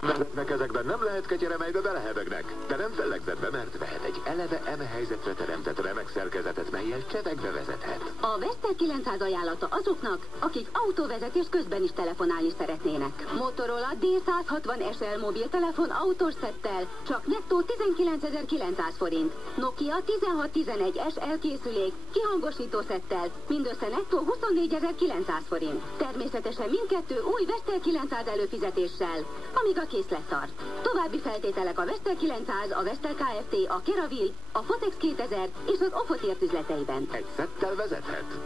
Vezetnek ezekben nem lehet ketyere, melybe belehebegnek. De nem fellegzetbe, mert vehet egy eleve eme helyzetre teremtett remek szerkezetet, mellyel csevegbe vezethet. A Vestel 900 ajánlata azoknak, akik autóvezetés közben is telefonálni szeretnének. Motorola D160 SL mobiltelefon autós szettel csak nettó 19.900 forint. Nokia 1611 SL készülék kihangosító szettel mindössze nettó 24.900 forint. Természetesen mindkettő új Vestel 900 előfizetéssel, amíg a készlet tart. További feltételek a Vestel 900, a Vestel Kft., a Keravil, a Fotex 2000 és az Ofotért üzleteiben. Egy szettel vezethet.